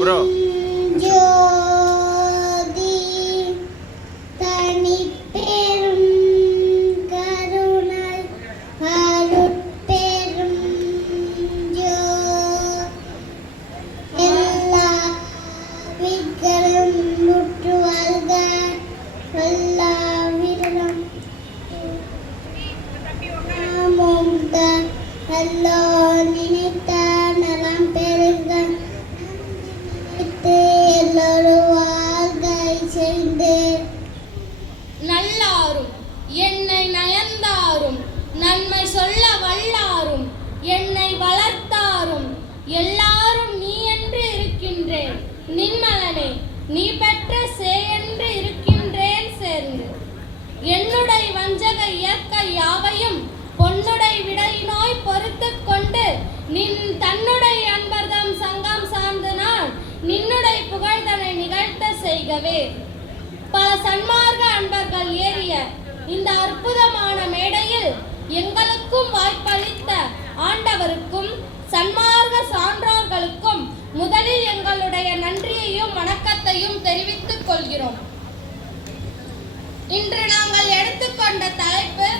Bro நல்லாரும் என்னை நயந்தாரும் நன்மை சொல்ல வல்லாரும் என்னை வளர்த்தாரும் எல்லாரும் நீ என்று இருக்கின்றேன் நின்மலனே நீ பெற்ற சேயென்று இருக்கின்றேன் சேர்ந்து என்னுடைய வஞ்சக இயற்கை யாவையும் பொன்னுடை விடையினோய் பொறுத்து கொண்டு நின் தன்னுடைய அன்பர்தம் சங்கம் சார்ந்து நான் நின்னுடைய புகழ்தனை நிகழ்த்த செய்கவே. பல சன்மார்க்க அன்பர்கள் ஏறிய இந்த அற்புதமான மேடையில் எங்களுக்கும் வாய்ப்பளித்த ஆண்டவருக்கும் சன்மார்க்க சான்றோர்களுக்கும் முதலில் எங்களுடைய நன்றியையும் வணக்கத்தையும் தெரிவித்துக் கொள்கிறோம். இன்று நாங்கள் எடுத்துக்கொண்ட தலைப்பு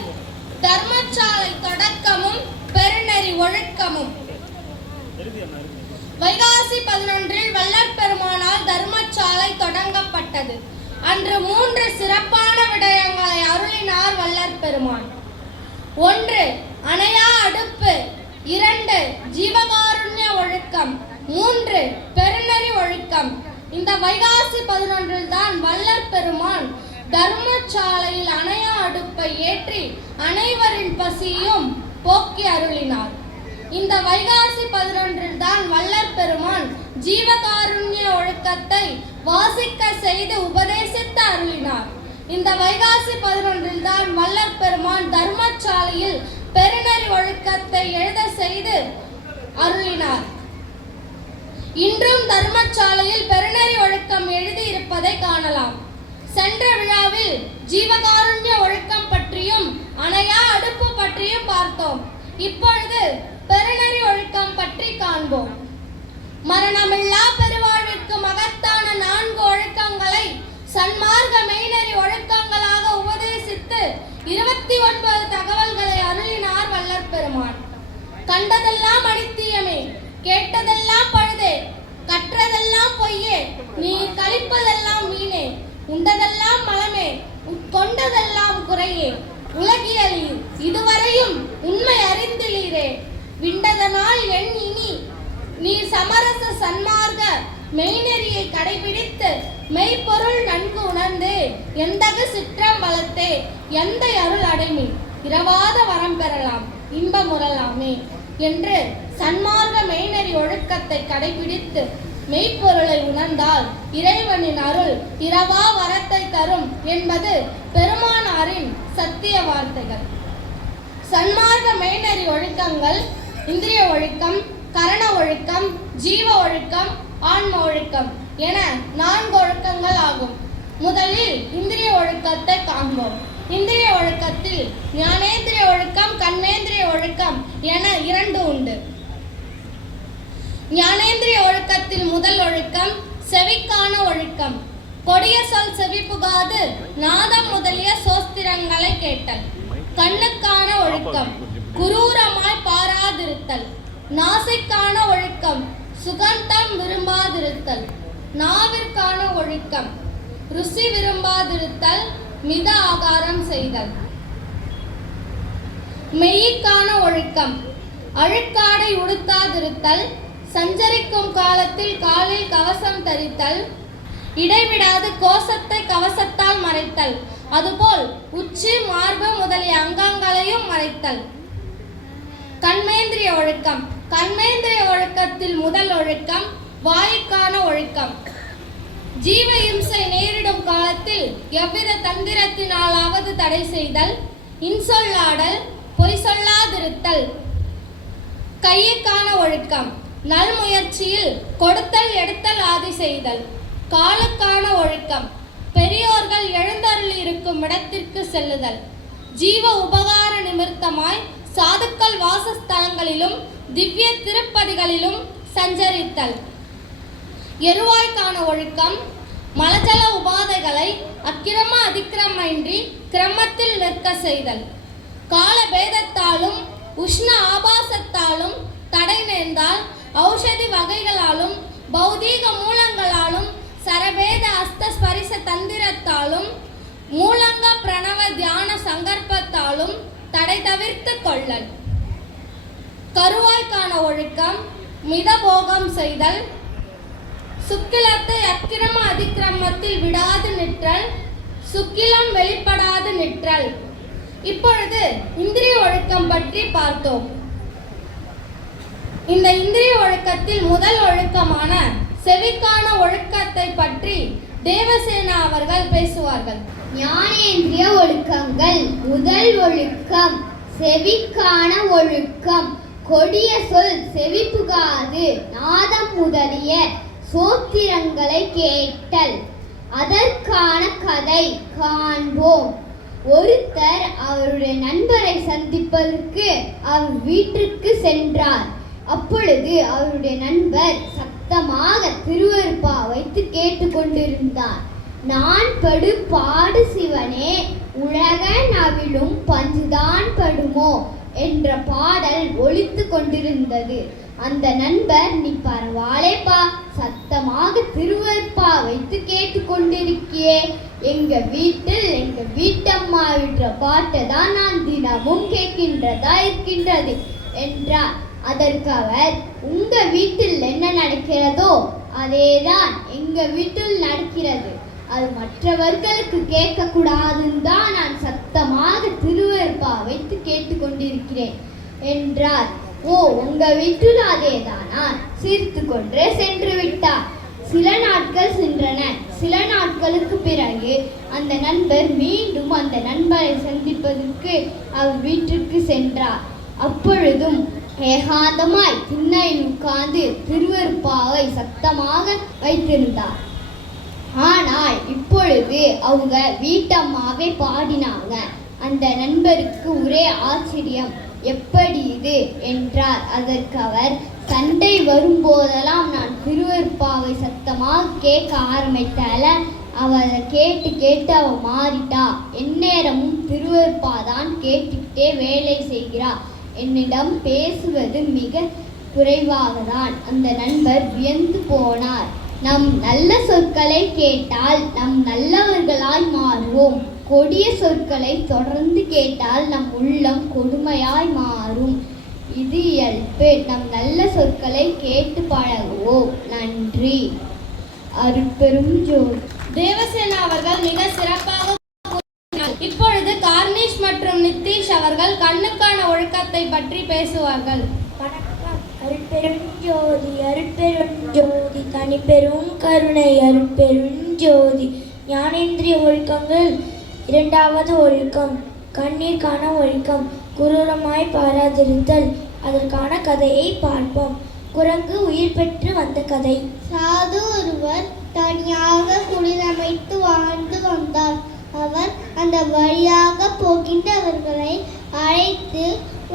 தர்மசாலை தொடக்கமும் பெருநெறி ஒழுக்கமும். வைகாசி 11 வள்ளற் பெருமானால் தர்மசாலை தொடங்கப்பட்டது. அன்று 3 சிறப்பான விடயங்களை அருளினார் வள்ளற் பெருமான். 1 அணையா அடுப்பு, 2 ஜீவகாருண்ய ஒழுக்கம், 3 பெருநெறி ஒழுக்கம். இந்த வைகாசி 11 தான் வள்ளற் பெருமான் தர்மசாலையில் அணையா அடுப்பை ஏற்றி அனைவரின் பசியும் போக்கி அருளினார். இந்த வைகாசி 11 தான் வள்ளற் பெருமான் ஜீவகாருண்ய ஒழுக்கத்தை வாசிக்க செய்து உபதேசித்து அருளினார். இந்த வைகாசி 11 தான் வள்ளற் பெருமான் தர்மசாலையில் பெருநெறி ஒழுக்கத்தை எழுத செய்து அருளினார். இன்றும் தர்மசாலையில் பெருநெறி ஒழுக்கம் எழுதி இருப்பதை காணலாம். சென்ற விழாவில் ஜீவகாருண்ய ஒழுக்கம் பற்றியும் அணையா அடுப்பு பற்றியும் பார்த்தோம். இப்பொழுது பெருநெறி ஒழுக்கம் பற்றி காண்போம். மரணமில்லா பெருவாழ்விற்கு மகத்தான 4 ஒழுக்கங்களை சன்மார்க்க மெய்நெறி ஒழுக்கங்களாக உபதேசித்து 29 தகவல்களை அருளினார் வள்ளற் பெருமான். கண்டதெல்லாம் அனித்தியமே, கேட்டதெல்லாம் பழுதே, கற்றதெல்லாம் பொய்யே, நீ கழிப்பதெல்லாம் வீணே, உண்டதெல்லாம் மலமே, உட்கொண்டதெல்லாம் குறையே, உலகியலீர் இதுவரையும் உண்மை அறிந்திலீரே, விண்டதனால் என் இனி நீர் சமரச சன்மார்க்க மெய்நெறியை கடைபிடித்து மெய்ப்பொருள் நன்கு உணர்ந்து எந்தகு சிற்றம் வளர்த்தே எந்த அருள் அடைமி இரவாத வரம் பெறலாம் இன்பமுறலாமே என்று சன்மார்க்க மெய்நெறி ஒழுக்கத்தை கடைபிடித்து மெய்ப்பொருளை உணர்ந்தால் இறைவனின் அருள் இரவா வரத்தை தரும் என்பது பெருமானாரின் சத்திய வார்த்தைகள். சன்மார்க்க மெய்நெறி ஒழுக்கங்கள் இந்திரிய ஒழுக்கம், கரண ஒழுக்கம், ஜீவ ஒழுக்கம், ஆன்ம ஒழுக்கம் என 4 ஒழுக்கங்கள் ஆகும். முதலில் இந்திரிய ஒழுக்கத்தை காண்போம். இந்திரிய ஒழுக்கத்தில் ஞானேந்திரிய ஒழுக்கம், கர்மேந்திரிய ஒழுக்கம் என 2 உண்டு. ஞானேந்திரிய ஒழுக்கத்தில் முதல் ஒழுக்கம் செவிக்கான ஒழுக்கம். கொடிய சொல் செவி புகாது நாதம் முதலிய சோஸ்திரங்களை கேட்டல். கண்ணுக்கான ஒழுக்கம் குரூரமாய் பாராதிருத்தல். நாசிக்கான ஒழுக்கம் சுகந்தம் விரும்பாதிருத்தல். நாவிற்கான ஒழுக்கம் ருசி விரும்பாதிருத்தல், மித ஆகாரம் செய்தல். மெய்யிக்கான ஒழுக்கம் அழுக்காடை உடுத்தாதிருத்தல், சஞ்சரிக்கும் காலத்தில் காலில் கவசம் தரித்தல், இடைவிடாது கோஷத்தை கவசத்தால் மறைத்தல், அதுபோல் உச்சி மார்பு முதலிய அங்கங்களையும் மறைத்தல். கர்மேந்திரிய ஒழுக்கம். கர்மேந்திரிய ஒழுக்கத்தில் முதல் ஒழுக்கம் வாயுக்கான ஒழுக்கம். ஜீவ இம்சை நேரிடும் காலத்தில் எவ்வித தந்திரத்தினாலாவது தடை செய்தல், இன்சொல்லாடல், பொய் சொல்லாதிருத்தல். கையுக்கான ஒழுக்கம் நல் முயற்சியில் கொடுத்தல் எடுத்தல் ஆதி செய்தல். காலுக்கான ஒழுக்கம் பெரியோர்கள் எழுந்தருள் இருக்கும் இடத்திற்கு செல்லுதல். ஜீவ உபகார நிமித்தமாய் சாதுக்கள் வாசஸ்தலங்களிலும் திவ்ய திருப்பதிகளிலும் சஞ்சரித்தல். எருவாய்க்கான ஒழுக்கம் மலஜல உபாதைகளை அக்கிரம அதிக்கிரமின்றி கிரமத்தில் நிற்க செய்தல். கால பேதத்தாலும் உஷ்ண ஆபாசத்தாலும் தடை நேர்ந்தால் ஔஷதி வகைகளாலும் பௌதீக மூலங்களாலும் சரபேத அஸ்த ஸ்பரிச தந்திரத்தாலும் மூலங்க பிரணவ தியான சங்கற்பத்தாலும் தடை தவிர்த்து கொள்ளல். கருவாய்க்கான ஒழுக்கம் மிதபோகம் செய்தல், சுக்கிலத்தை அக்கிரம அதிக்கிரமத்தில் விடாது நிற்றல், சுக்கிலம் வெளிப்படாது நிற்றல். இப்பொழுது இந்திரிய ஒழுக்கம் பற்றி பார்த்தோம். இந்த இந்திரிய ஒழுக்கத்தில் முதல் ஒழுக்கமான செவிக்கான ஒழுக்கத்தை பற்றி தேவசேனா அவர்கள் பேசுவார்கள். ஞானேந்திரிய ஒழுக்கங்கள். முதல் ஒழுக்கம் செவிக்கான ஒழுக்கம். கொடிய சொல் செவி புகாது நாதம் முதலிய சோத்திரங்களை கேட்டல். அதற்கான கதை காண்போம். ஒருத்தர் அவருடைய நண்பரை சந்திப்பதற்கு அவர் வீட்டிற்கு சென்றார். அப்பொழுது அவருடைய நண்பர் சத்தமாக திருவருப்பா வைத்து கேட்டுக்கொண்டிருந்தார். நான் படு பாடு சிவனே, உலக நவிலும் பஞ்சுதான் படுமோ என்ற பாடல் ஒலித்து கொண்டிருந்தது. அந்த நண்பர், நீ பரவாயில்லைப்பா, சத்தமாக திருவருப்பா வைத்து கேட்டுக்கொண்டிருக்கியே, எங்க வீட்டில் எங்க வீட்டம்மா விடுற பாட்டை தான் நான் தினமும் கேட்கின்றதா இருக்கின்றது என்றார். அதற்கு அவர், உங்க வீட்டில் என்ன நடக்கிறதோ அதேதான் எங்க வீட்டில் நடக்கிறது. அது மற்றவர்களுக்கு கேட்க கூடாதுன்னு தான் நான் சத்தமாக திருவருப்பா வைத்து கேட்டுக்கொண்டிருக்கிறேன் என்றார். ஓ, உங்க வீட்டில் அதேதானா? சிரித்து கொண்டே சென்று விட்டார். சில நாட்கள் சென்றன. சில நாட்களுக்கு பிறகு அந்த நண்பர் மீண்டும் அந்த நண்பரை சந்திப்பதற்கு அவர் வீட்டிற்கு சென்றார். அப்பொழுதும் ஏகாந்தமாய் திண்ணையில் உட்கார்ந்து திருவருப்பாவை சத்தமாக வைத்திருந்தார். ஆனால் இப்பொழுது அவங்க வீட்டம்மாவே பாடினாங்க. அந்த நண்பருக்கு ஒரே ஆச்சரியம். எப்படி இது என்றார். அதற்கு அவர், சண்டை வரும்போதெல்லாம் நான் திருவருப்பாவை சத்தமாக கேட்க ஆரம்பித்தால அவளை கேட்டு கேட்டு அவள் மாறிட்டா. எந்நேரமும் திருவருப்பாதான் கேட்டுக்கிட்டே வேலை செய்கிறா. என்னிடம் பேசுவது மிக குறைவாகதான். அந்த நண்பர் வியந்து போனார். நம் நல்ல சொற்களை கேட்டால் நம் நல்லவர்களாய் மாறுவோம். கொடிய சொற்களை தொடர்ந்து கேட்டால் நம் உள்ளம் கொடுமையாய் மாறும். இது இயல்பு. நம் நல்ல சொற்களை கேட்டு பழகுவோம். நன்றி. அருட்பெரும் ஜோதி. தேவசேனா அவர்கள் மிக சிறப்பாக. இப்பொழுது கார்னிஷ் மற்றும் நித்தீஷ் அவர்கள் கண்ணுக்கான ஒழுக்கத்தை பற்றி பேசுவார்கள். வணக்கம். அருட்பெருஞ்சோதி அருட்பெருஞ்சோதி தனிப்பெரும் கருணை அருட்பெருஞ்சோதி. ஞானேந்திரிய ஒழுக்கங்கள். இரண்டாவது ஒழுக்கம் கண்ணீர்கான ஒழுக்கம். குரூரமாய் பாராதிருத்தல். அதற்கான கதையை பார்ப்போம். குரங்கு உயிர் பெற்று வந்த கதை. சாது ஒருவர் தனியாக குடிலமைத்து வாழ்ந்து வந்தார். அவர் அந்த வழியாக போகின்றவர்களை அழைத்து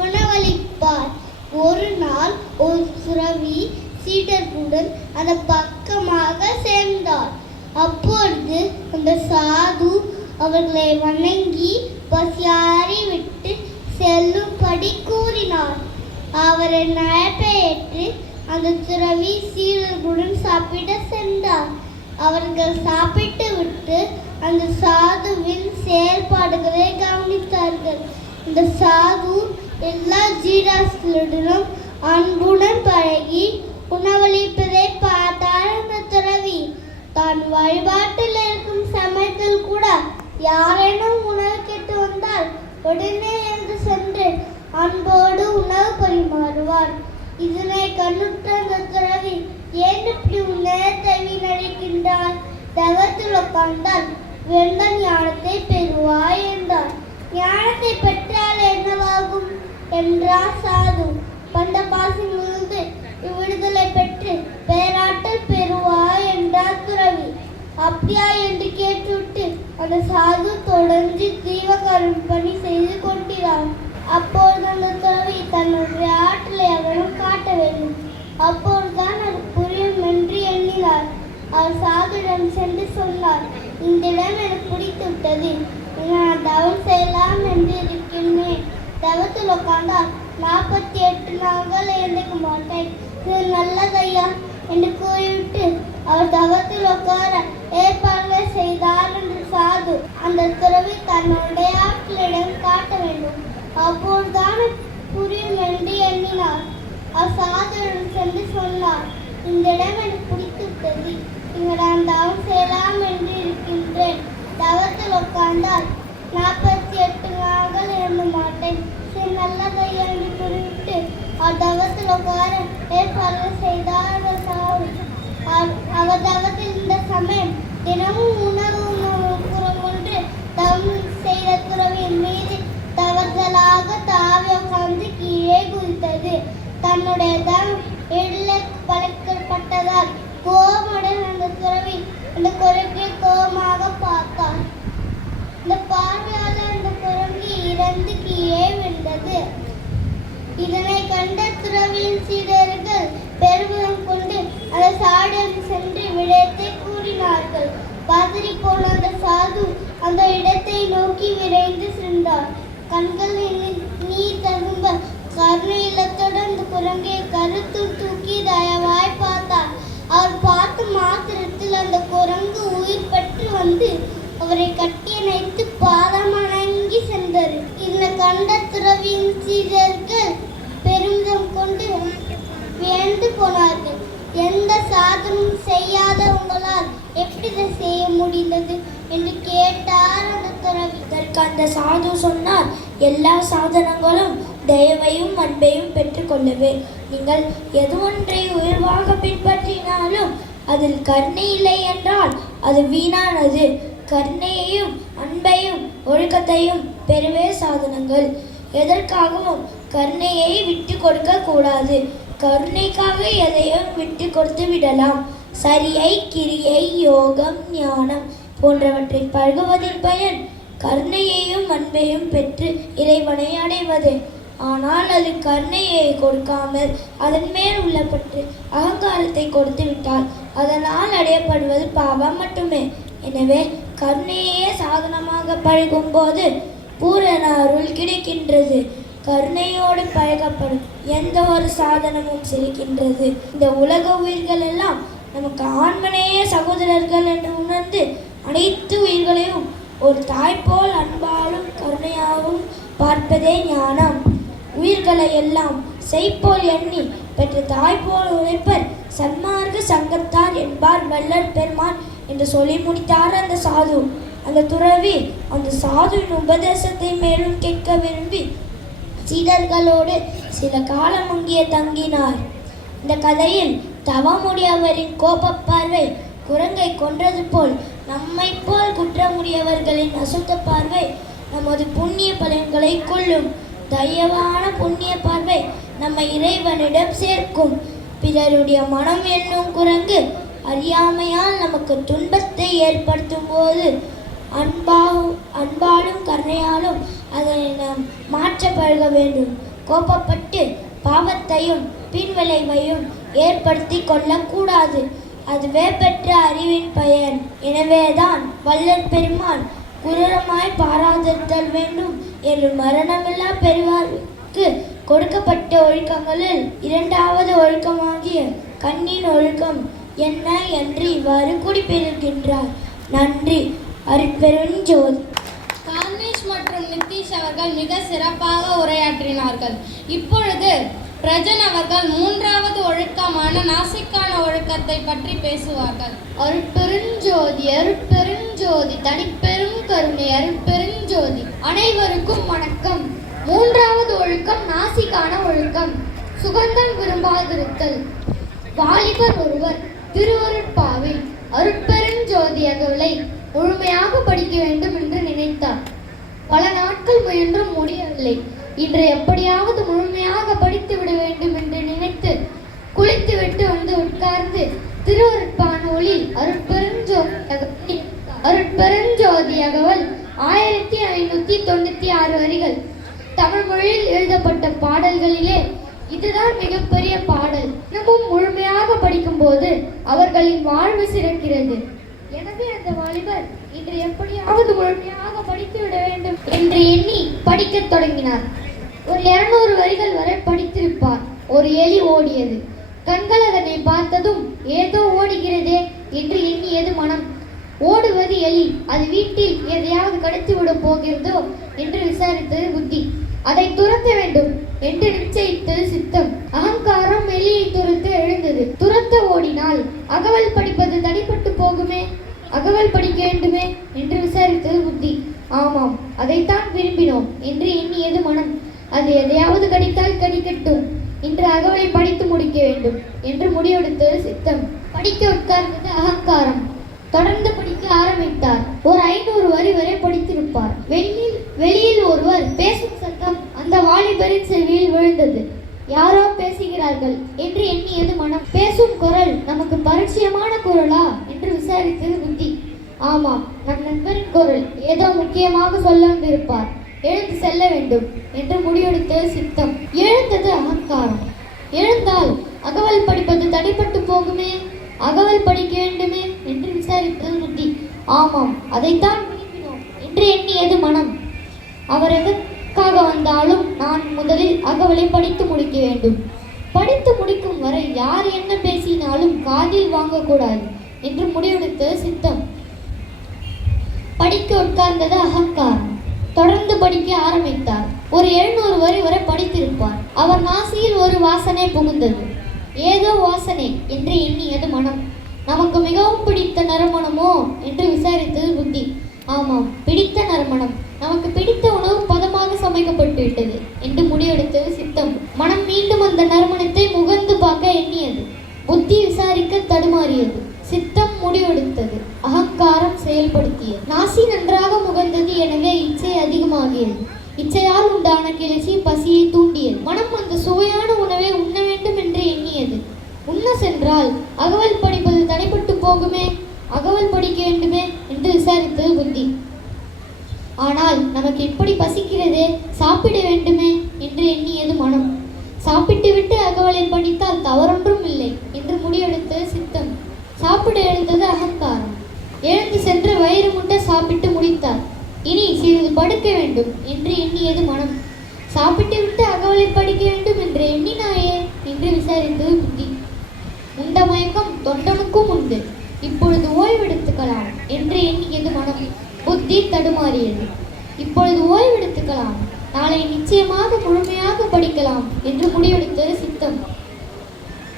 உணவளிப்பார். ஒரு நாள் ஒரு துறவி சீடர்களுடன் அந்த பக்கமாக சேர்ந்தார். அப்பொழுது அந்த சாது அவர்களை வணங்கி பசியாறி விட்டு செல்லும்படி கூறினார். அவரின் அழைப்பை ஏற்று அந்த துறவி சீடர்களுடன் சாப்பிட சென்றார். அவர்கள் சாப்பிட்டு விட்டு அந்த சாதுவின் செயல்பாடுகளை கவனித்தார்கள். இந்த சாது எல்லா ஜீராஸ்களுடனும் அன்புடன் பழகி உணவளிப்பதை பார்த்தார். அந்த துறவி தான் வழிபாட்டில் இருக்கும் சமயத்தில் கூட யாரேனும் உணவு கேட்டு வந்தால் உடனே எழுந்து சென்று அன்போடு உணவு பரிமாறுவார். இதனை கண்ணுற்ற அந்த துறவி, ஏன் இப்படி நேரத்தை வீணடிக்கின்றார்? தவத்தில் உட்கார்ந்தால் வெண்ட ஞானத்தை பெறுவாய் என்றார். ஞானத்தை பெற்றால் என்னவாகும் என்றார் சாது. பண்ட பாசங்களிலிருந்து விடுதலை பெற்று பேராற்றல் பெறுவாய் என்றார் துறவி. அப்படியா என்று கேட்டுவிட்டு அந்த சாது தொடர்ந்து தீவகாரம் பணி செய்து கொண்டிறார். அப்பொழுது அந்த துறவி தன்னுடைய ஆற்றலை அவரும் காட்ட வேண்டும். அப்பொழுதுதான் அது புரியும் என்று எண்ணினார். இந்த இடம் எனக்கு பிடித்து விட்டது. நான் தவம் செய்யலாம் என்று இருக்கின்றேன். தவத்தில் உட்கார்ந்தால் 48 நாட்கள் எழுந்திருக்க மாட்டேன். இது நல்லதையா என்று கூறிவிட்டு அவர் தவத்தில் உட்கார ஏற்பாடுகள் செய்தார் என்று சாது அந்த துறவி தன்னுடைய ஆட்களிடம் காட்ட வேண்டும். அப்போதுதான் புரியும் என்று எண்ணினார். அவர் சாதுடன் சென்று சொன்னார், இந்த இடம் எனக்கு பிடித்து விட்டது. இங்கே நான் தவம் செய்யலாம் என்று இருக்கின்றேன். தவத்தில் உட்கார்ந்தால் 48 நாட்கள் எழுத மாட்டேன். சரி நல்லதையா என்று கூறிவிட்டு அவர் தவத்தில் உட்கார ஏற்பாடுகள் செய்தார். அவர் தவத்தில் இந்த சமயம் தினமும் உணவு ஒன்று தவம் செய்த துறவியின் மீது தவறுதலாக தாவி உட்கார்ந்து கீழே குதித்தது. தன்னுடைய தவம் பழக்கப்பட்டதால் கோபமுடன் அந்த துறவி அந்த குரங்கை கோபமாக பார்த்தார். இந்த பார்வையால் அந்த குரங்கு இறந்து கீழே விழுந்தது. இதனை கண்ட துறவியின் சீடர்கள் பெருமிதம் கொண்டு அந்த சாடியில் சென்று விடயத்தை கூறினார்கள். பதறி போன அந்த சாது அந்த இடத்தை நோக்கி விரைந்து சென்றார். கண்களில் நீர் தகும்ப கருணை இல்லத்துடன் அந்த குரங்கை கருத்துள் தூக்கி தயவாய் பார்த்தார். அவர் பார்த்த மாத்திரத்தில் அந்த குரங்கு உயிர் பெற்று வந்து அவரை கட்டியணைத்து பாதம் வணங்கி சென்றது. இந்த கண்ட துறவியின் சீடர்கள் பெருமிதம் கொண்டு வியந்து போனார்கள். எந்த சாதனம் செய்யாத உங்களால் எப்படி இதை செய்ய முடிந்தது என்று கேட்டார் அந்த துறவி. இதற்கு அந்த சாது சொன்னார், எல்லா சாதனங்களும் தயவையும் அன்பையும் பெற்றுக்கொள்ளவே. நீங்கள் எது ஒன்றை உயர்வாக பின்பற்றினாலும் அதில் கருணை இல்லை என்றால் அது வீணானது. கருணையையும் அன்பையும் ஒழுக்கத்தையும் பெறவே சாதனங்கள். எதற்காகவும் கருணையை விட்டு கொடுக்க கூடாது. கருணைக்காக எதையும் விட்டு கொடுத்து விடலாம். சரியை, கிரியை, யோகம், ஞானம் போன்றவற்றை பழகுவதின் பயன் கருணையையும் அன்பையும் பெற்று இறைவனை அடைவது. ஆனால் அது கருணையை கொடுக்காமல் அதன் மேல் உள்ள பற்று அகங்காரத்தை கொடுத்து விட்டால் அதனால் அடையப்படுவது பாவம் மட்டுமே. எனவே கருணையே சாதனமாக பழகும் போது பூரண அருள் கிடைக்கின்றது. கருணையோடு பழகப்படும் எந்த ஒரு சாதனமும் சிரிக்கின்றது. இந்த உலக உயிர்கள் எல்லாம் நமக்கு ஆண்மனேய சகோதரர்கள் என்று உணர்ந்து அனைத்து உயிர்களையும் ஒரு தாய்போல் அன்பாலும் கருணையாகவும் பார்ப்பதே ஞானம். உயிர்களை எல்லாம் செய்போல் எண்ணி பெற்ற தாய்போல் உழைப்பர் சன்மார்க்க சங்கத்தார் என்பார் வள்ளல் பெருமான் என்று சொல்லி முடித்தார் அந்த சாது. அந்த துறவி அந்த சாதுவின் உபதேசத்தை மேலும் கேட்க விரும்பி சீடர்களோடு சில காலம் அங்கே தங்கினார். இந்த கதையில் தவமுடையவரின் கோபப்பார்வை குரங்கை கொன்றது போல் நம்மை போல் குற்றமுடையவர்களின் அசுத்த பார்வை நமது புண்ணிய பலன்களை கொள்ளும். தயவான புண்ணிய பார்வை நம்மை இறைவனிடம் சேர்க்கும். பிறருடைய மனம் என்னும் குரங்கு அறியாமையால் நமக்கு துன்பத்தை ஏற்படுத்தும் போது அன்பாலும் கருணையாலும் அதனை நாம் மாற்ற பழக வேண்டும். கோபப்பட்டு பாவத்தையும் பின்விளைவையும் ஏற்படுத்தி கொள்ளக்கூடாது. அதுவே பெற்ற அறிவின் பயன். எனவேதான் வள்ளல் பெருமான் குரூரமாய் பாராதிருத்தல் வேண்டும் என்று மரணமில்லா பெறுவாருக்கு கொடுக்கப்பட்ட ஒழுக்கங்களில் 2வது ஒழுக்கமாகிய கண்ணின் ஒழுக்கம் என்ன என்று இவ்வாறு குறிப்பிடுகின்றார். நன்றி. அருட்பெருஞ்சோதி. கார்னிஷ் மற்றும் நிதிஷ் அவர்கள் மிக சிறப்பாக உரையாற்றினார்கள். இப்பொழுது பிரஜன் அவர்கள் 3வது ஒழுக்கமான நாசிக்கான ஒழுக்கத்தை பற்றி பேசுவார்கள். அருட்பெருஞ்சோதி அருட்பெருஞ்சோதி தனிப்பெரும் கருணை அருட்பெருஞ்சோதி. அனைவருக்கும் வணக்கம். 3வது ஒழுக்கம் நாசிக்கான ஒழுக்கம். சுகந்தம் விரும்பாதிருத்தல். வாலிபர் ஒருவர் திருவருட்பாவில் அருட்பெருஞ்சோதி அகவலை முழுமையாக படிக்க வேண்டும் என்று நினைத்தார். பல நாட்கள் முயன்றும் முடியவில்லை. இன்று எப்படியாவது முழுமையாக படித்து விட வேண்டும் என்று நினைத்து குளித்துவிட்டு வந்து உட்கார்ந்து திருவருட்பான ஒளி அருட்பெருஞ்சோதி அகவல் 1596 வரிகள். தமிழ் மொழியில் எழுதப்பட்ட பாடல்களிலே இதுதான் மிகப்பெரிய பாடல். இன்னமும் முழுமையாக படிக்கும் போது அவர்களின் வாழ்வு சிறக்கிறது. எனவே அந்த வாலிபர் இன்று எப்படியாவது முழுமையாக படித்து விட வேண்டும் என்று எண்ணி படிக்கத் தொடங்கினார். ஒரு 200 வரிகள் வரை படித்திருப்பார். ஒரு எலி ஓடியது. கண்கள் அதனை பார்த்ததும் ஏதோ ஓடுகிறதே என்று எண்ணியது மனம். ஓடுவது எலி, அது வீட்டில் எதையாவது கடித்து விட போகிறதோ என்று விசாரித்தது புத்தி. அதை துரத்த வேண்டும் என்று நிச்சயித்தது சித்தம். அகங்காரம் எலியை துரத்த எழுந்தது. துரத்த ஓடினால் அகவல் படிப்பது தடைப்பட்டு போகுமே, அகவல் படிக்க வேண்டுமே என்று விசாரித்தது புத்தி. ஆமாம், அதைத்தான் விரும்பினோம் என்று எண்ணியது மனம். அது எதையாவது கடித்தால் கடிக்கட்டும், இன்று அகவலை படித்து முடிக்க வேண்டும் என்று முடிவெடுத்தது சித்தம். படிக்க உட்கார்ந்தது அகங்காரம். தொடர்ந்து படிக்க ஆரம்பித்தார். ஒரு 500 வரி வரை படித்திருப்பார். வெளியில் ஒருவர் பேசும் சத்தம் அந்த வாலிபரின் செவியில் விழுந்தது. யாரோ பேசுகிறார்கள் என்று எண்ணியது மனம். பேசும் குரல் நமக்கு பரிச்சயமான குரலா என்று விசாரித்தது புத்தி. ஆமாம், நம் நண்பரின் குரல். ஏதோ முக்கியமாக சொல்ல வந்திருப்பார். எழுந்து செல்ல வேண்டும் என்று முடிவெடுத்தது சித்தம். எழுந்தது அகங்காரம். எழுந்தால் அகவல் படிப்பது தடைப்பட்டு போகுமே, அகவல் படிக்க வேண்டுமே என்று விசாரித்தது புத்தி. ஆமாம், அதைத்தான் விரும்பினோம் என்று எண்ணியது மனம். அவர் எதற்காக வந்தாலும் நான் முதலில் அகவலை படித்து முடிக்க வேண்டும். படித்து முடிக்கும் வரை யார் என்ன பேசினாலும் காதில் வாங்கக்கூடாது என்று முடிவெடுத்தது சித்தம். படிக்க உட்கார்ந்தது அகங்காரம். தொடர்ந்து படிக்க ஆரம்பித்தார். ஒரு 700 வரி வரை படித்திருப்பார். அவர் நாசியில் ஒரு வாசனை புகுந்தது. ஏதோ வாசனை என்று எண்ணியது மனம். நமக்கு மிகவும் பிடித்த நறுமணமோ என்று விசாரித்தது புத்தி. ஆமாம், பிடித்த நறுமணம். நமக்கு பிடித்த உணவு பதமாக சமைக்கப்பட்டு விட்டது என்று முடிவெடுத்தது சித்தம். மனம் மீண்டும் அந்த நறுமணத்தை முகர்ந்து பார்க்க எண்ணியது. புத்தி விசாரிக்க தடுமாறியது. சித்தம் முடிவெடுத்தது. அகங்காரம் செயல்படுத்தியது. நாசி நன்றாக முகர்ந்தது, எனவே இச்சை அதிகமாகியது. இச்சையால் உண்டான கிளர்ச்சி பசியை தூண்டியது. மனம் அந்த சுவையான உணவை உண்ண வேண்டும் என்று எண்ணியது. உண்ண சென்றால் அகவல் படிப்பது தடைப்பட்டு போகுமே, அகவல் படிக்க வேண்டுமே என்று விசாரித்தது புத்தி. ஆனால் நமக்கு இப்படி பசிக்கிறதே, சாப்பிட வேண்டுமே என்று எண்ணியது மனம். சாப்பிட்டு விட்டு அகவலை படித்தால் தவறொன்றும் இல்லை என்று முடிவெடுத்தது சித்தம். சாப்பிட எழுந்தது அகங்காரம். எழுந்து சென்று வயிறு முட்டை சாப்பிட்டு முடித்தார். இனி சிறிது படுக்க வேண்டும் என்று எண்ணியது மனம். சாப்பிட்டு விட்டு அகவலை படிக்க வேண்டும் என்று எண்ணினாயே என்று விசாரித்தது புத்தி. உண்ட மயக்கம் தொண்டனுக்கும் உண்டு, இப்பொழுது ஓய்வெடுத்துக்கலாம் என்று எண்ணியது மனம். புத்தி தடுமாறியது. இப்பொழுது ஓய்வெடுத்துக்கலாம், நாளை நிச்சயமாக முழுமையாக படிக்கலாம் என்று முடிவெடுத்தது சித்தம்.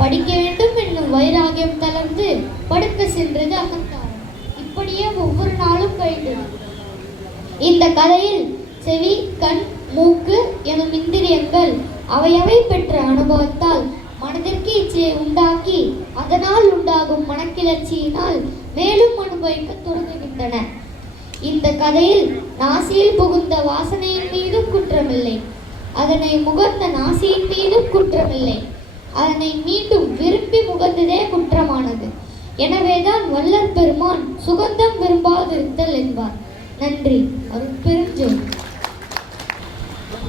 படிக்க வேண்டும் என்னும் வைராகியம் தளர்ந்து படுக்க சென்றது அகங்காரம். இப்படியே ஒவ்வொரு நாளும் கழிந்தது. இந்த கதையில் செவி, கண், மூக்கு எனும் இந்திரியங்கள் அவையவை பெற்ற அனுபவத்தால் மனதிற்கு இச்சையை உண்டாக்கி அதனால் உண்டாகும் மனக்கிளர்ச்சியினால் மேலும் அனுபவிக்க தொடங்குகின்றன. இந்த கதையில் நாசியில் புகுந்த வாசனையின் மீதும் குற்றமில்லை, அதனை முகர்ந்த நாசியின் மீதும் குற்றமில்லை, அதனை மீண்டும் விரும்பி முகர்ந்ததே குற்றமானது. எனவேதான் வள்ளல் பெருமான் சுகந்தம் விரும்பாதிருத்தல் என்பார். நன்றி. அருட்பெருஞ்சோதி.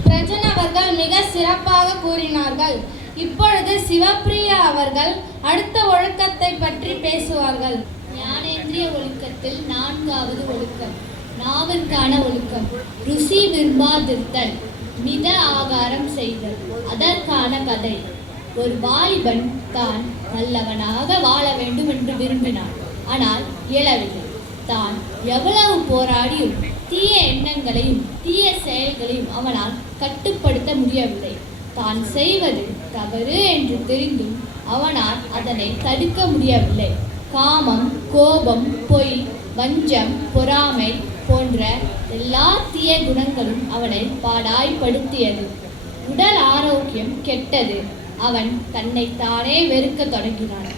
பிரஜன் அவர்கள் மிக சிறப்பாக கூறினார்கள். இப்பொழுது சிவப்பிரியா அவர்கள் அடுத்த ஒழுக்கத்தை பற்றி பேசுவார்கள். ஞானேந்திரிய ஒழுக்கத்தில் 4வது ஒழுக்கம் நாவிற்கான ஒழுக்கம். ருசி விரும்பாதிருத்தல், மித ஆகாரம் செய்தல். அதற்கான கதை. ஒரு வாலிபன் தான் நல்லவனாக வாழ வேண்டும் என்று விரும்பினான். ஆனால் இயலவில்லை. தான் எவ்வளவு போராடியும் தீய எண்ணங்களையும் தீய செயல்களையும் அவனால் கட்டுப்படுத்த முடியவில்லை. தான் செய்வது தவறு என்று தெரிந்தும் அவனால் அதனை தடுக்க முடியவில்லை. காமம், கோபம், பொய், வஞ்சம், பொறாமை போன்ற எல்லா தீய குணங்களும் அவனை பாடாய்படுத்தியது. உடல் ஆரோக்கியம் கெட்டது. அவன் தன்னை தானே வெறுக்க தொடங்கினான்.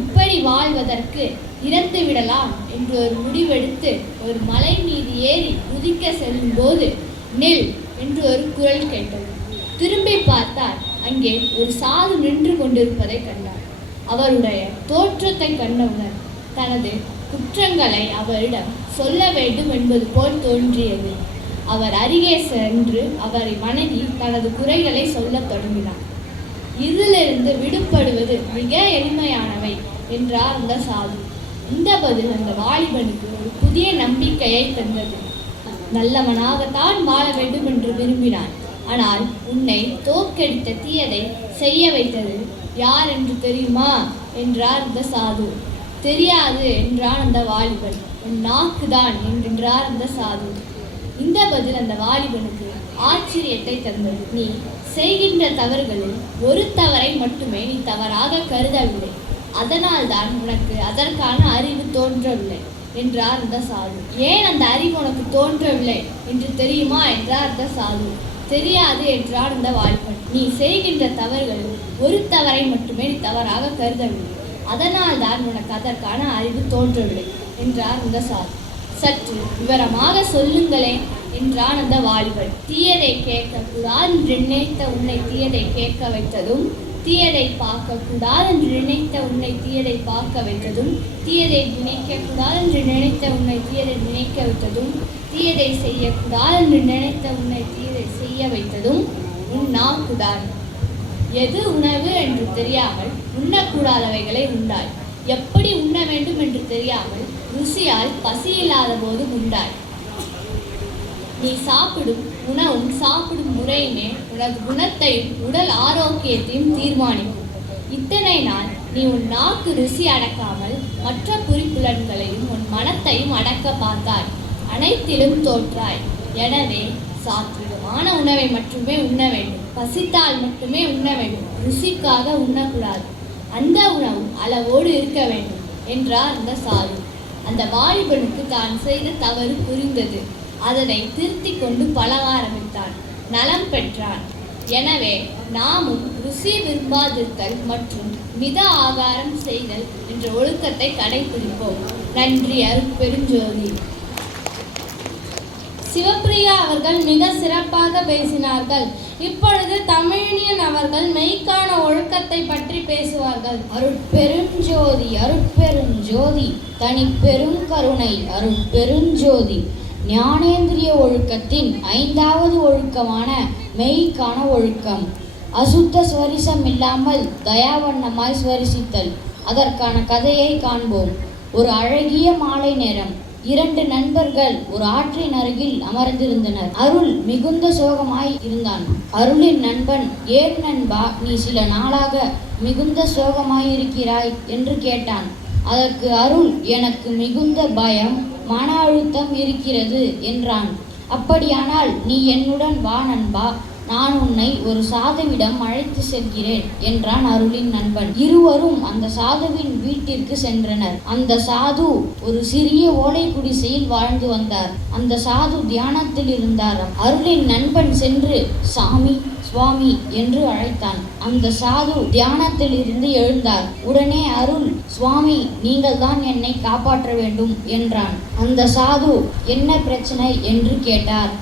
இப்படி வாழ்வதற்கு இறந்து விடலாம் என்று ஒரு முடிவெடுத்து ஒரு மலை மீது ஏறி குதிக்க செல்லும் போது நில் என்று ஒரு குரல் கேட்டது. திரும்பி பார்த்தார். அங்கே ஒரு சாது நின்று கொண்டிருப்பதை கண்டார். அவருடைய தோற்றத்தை கண்டவுடன் தனது குற்றங்களை அவரிடம் சொல்ல வேண்டும் என்பது போல் தோன்றியது. அவர் அருகே சென்று அவரை வணங்கி தனது குறைகளை சொல்லத் தொடங்கினார். இதிலிருந்து விடுபடுவது மிக எளிமையானவை என்றார் அந்த சாது. இந்த பதில் அந்த வாலிபனுக்கு ஒரு புதிய நம்பிக்கையை தந்தது. நல்லவனாகத்தான் வாழ வேண்டும் என்று விரும்பினான். ஆனால் உன்னை தோற்கடித்த தீயதை செய்ய வைத்தது யார் என்று தெரியுமா என்றார் அந்த சாது. தெரியாது என்றான் அந்த வாலிபன். உன் நாக்குதான் என்றார் அந்த சாது. இந்த பதில் அந்த வாலிபனுக்கு ஆச்சரியத்தை தந்தது. நீ செய்கின்ற தவறுகளில் ஒரு தவறை மட்டுமே நீ தவறாக கருதவில்லை, அதனால் தான் உனக்கு அதற்கான அறிவு தோன்றவில்லை என்றார் அந்த சாது. ஏன் அந்த அறிவு உனக்கு தோன்றவில்லை என்று தெரியுமா என்றார் அந்த சாது. தெரியாது என்றார் அந்த வாலிபன். நீ செய்கின்ற தவறுகளில் ஒரு தவறை மட்டுமே நீ தவறாக கருதவில்லை, அதனால் தான் உனக்கு அதற்கான அறிவு தோன்றவில்லை என்றார் அந்த சாது. சற்று விவரமாக சொல்லுங்களேன் என்றான் அந்த வாலிபன். தீயதை கேட்கக்கூடாது என்று நினைத்த உன்னை தீயதை கேட்க வைத்ததும், தீயதை பார்க்கக்கூடாது என்று நினைத்த உன்னை தீயதை பார்க்க வைத்ததும், தீயதை நினைக்கக்கூடாது என்று நினைத்த உன்னை தீயதை நினைக்க வைத்ததும், தீயதை செய்யக்கூடாது என்று நினைத்த உன்னை தீயதை செய்ய வைத்ததும் உன் நாக்குதான். எது உணவு என்று தெரியாமல் உண்ணக்கூடாதவைகளை உண்டாய். எப்படி உண்ண வேண்டும் என்று தெரியாமல் ருசியால் பசியில்லாத போது உண்டாய். நீ சாப்பிடும் உணவும் சாப்பிடும் முறையுமே உனது குணத்தையும் உடல் ஆரோக்கியத்தையும் தீர்மானிக்கும். இத்தனை நாள் நீ உன் நாக்கு ருசி அடக்காமல் மற்ற குறிப்புலன்களையும் உன் மனத்தையும் அடக்க பார்த்தாய். அனைத்திலும் தோற்றாய். எனவே சாத்விகமான உணவை மட்டுமே உண்ண வேண்டும். பசித்தால் மட்டுமே உண்ண வேண்டும். ருசிக்காக உண்ணக்கூடாது. அந்த உணவும் அளவோடு இருக்க வேண்டும் என்றார் அந்த சாது. அந்த வாலிபனுக்கு தான் செய்த தவறு புரிந்தது. அதனை திருத்திக் கொண்டு பழக ஆரம்பித்தான். நலம் பெற்றான். எனவே நாமும் ருசி விரும்பாதிருத்தல் மற்றும் மித ஆகாரம் செய்தல் என்ற ஒழுக்கத்தை கடைபிடிப்போம். நன்றி. அருட்பெருஞ்சோதி. சிவப்பிரியா அவர்கள் மிக சிறப்பாக பேசினார்கள். இப்பொழுது தமிழினியன் அவர்கள் மெய்க்கான ஒழுக்கத்தை பற்றி பேசுவார்கள். அருட்பெருஞ்சோதி அருட்பெருஞ்சோதி தனி பெருங்கருணை அருட்பெருஞ்சோதி. ஞானேந்திரிய ஒழுக்கத்தின் 5வது ஒழுக்கமான மெய்க்கான ஒழுக்கம். அசுத்த ஸ்வரிசம் இல்லாமல் தயாவண்ணமாய் ஸ்வரிசித்தல். அதற்கான கதையை காண்போம். ஒரு அழகிய மாலை நேரம். 2 நண்பர்கள் ஒரு ஆற்றின் அருகில் அமர்ந்திருந்தனர். அருள் மிகுந்த சோகமாய் இருந்தான். அருளின் நண்பன், ஏன் நண்பா, நீ சில நாளாக மிகுந்த சோகமாயிருக்கிறாய் என்று கேட்டான். அதற்கு அருள், எனக்கு மிகுந்த பயம், மன அழுத்தம் இருக்கிறது என்றான். அப்படியானால் நீ என்னுடன் வா நண்பா, நான் உன்னை ஒரு சாதுவிடம் அழைத்து செல்கிறேன் என்றான் அருளின் நண்பன். இருவரும் அந்த சாதுவின் வீட்டிற்கு சென்றனர். அந்த சாது ஒரு சிறிய ஓலை குடிசையில் வாழ்ந்து வந்தார். அந்த சாது தியானத்தில் இருந்தாராம். அருளின் நண்பன் சென்று சாமி சுவாமி என்று அழைத்தான். அந்த சாது தியானத்தில் இருந்து எழுந்தார். உடனே அருள், சுவாமி, நீங்கள் தான் என்னை காப்பாற்ற வேண்டும் என்றான். அந்த சாது, என்ன பிரச்சனை என்று கேட்டார்.